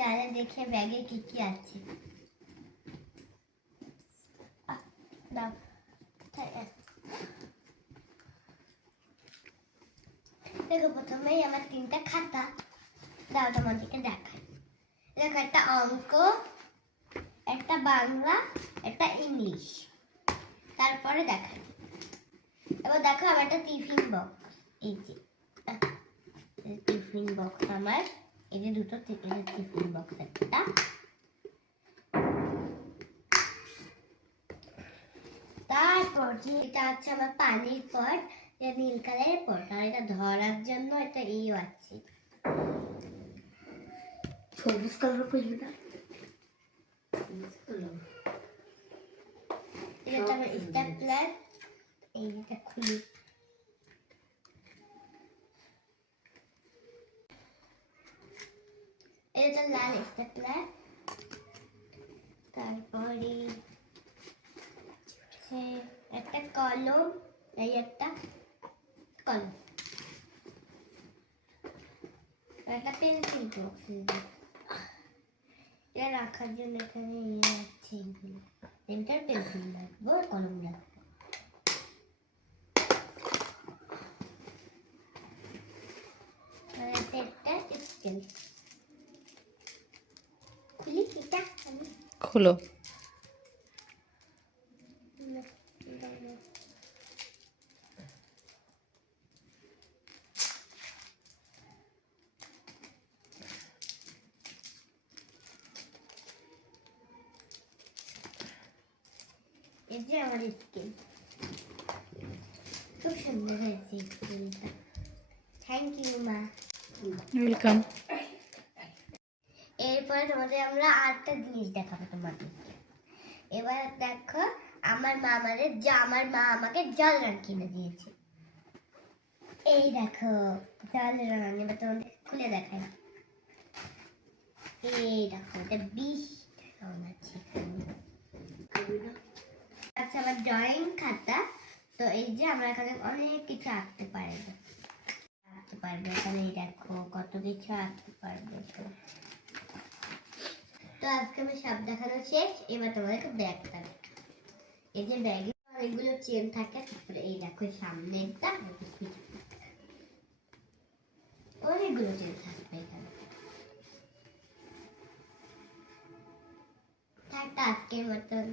চালে দেখে ব্যাগে কি কি আছে। দাও দেখো, প্রথমেই আমার 3টা খাতা। দাও তোমাদেরকে দেখাই। দেখো, একটা অঙ্ক, একটা বাংলা, একটা ইংলিশ। তারপরে দেখাই। এবার দেখো আমার একটা টিফিন বক্স। এই যে টিফিন বক্স আমার, এই যে দুটো টিফিন বক্স। একটা তারপর এটা আছে আমার পানির পট, এটা নীল কালারের পট, আর এটা ধরার জন্য একটা ইও আছে সবুজ কালার কইটা। এটা আমার স্টেপলার, এইটা খুলি। এটা লাল স্টেপলার। তারপরে একটা কলম, এই একটা কলম, একটা পেন্সিল বক্স। এটা রাখার জন্য এখানে ইয়ে আছে, এটার পেন্সিল রাখবো, কলম রাখবো। একটা স্কেল। খুলি এটা, খোলো। এই যে আমার স্কেল, খুব সুন্দর হয়েছে স্কেলটা। থ্যাংক ইউ মা। ওয়েলকাম। এরপরে তোমাদের আমরা আরেকটা জিনিস দেখাবো তোমাদেরকে। এবার দেখো, আমার মা আমাকে জল রং কিনে দিয়েছে। এই দেখো জল রং, এবার তোমাদের খুলে দেখাই। এই দেখো, এটা 20টা রং আছে। আচ্ছা, আমার ড্রয়িং খাতা। তো এই যে আমরা এখানে অনেক কিছু আঁকতে পারবো। এখানে এই দেখো কত কিছু আঁকতে পারবো। তো আজকে আমি সব দেখানো শেষ। এবার তোমাদেরকে ব্যাগটা দেখাই। এই যে ব্যাগে অনেকগুলো চেন থাকে। তারপরে এই দেখো সামনেরটা, অনেকগুলো চেন থাকবে এখানে। আজকের মতন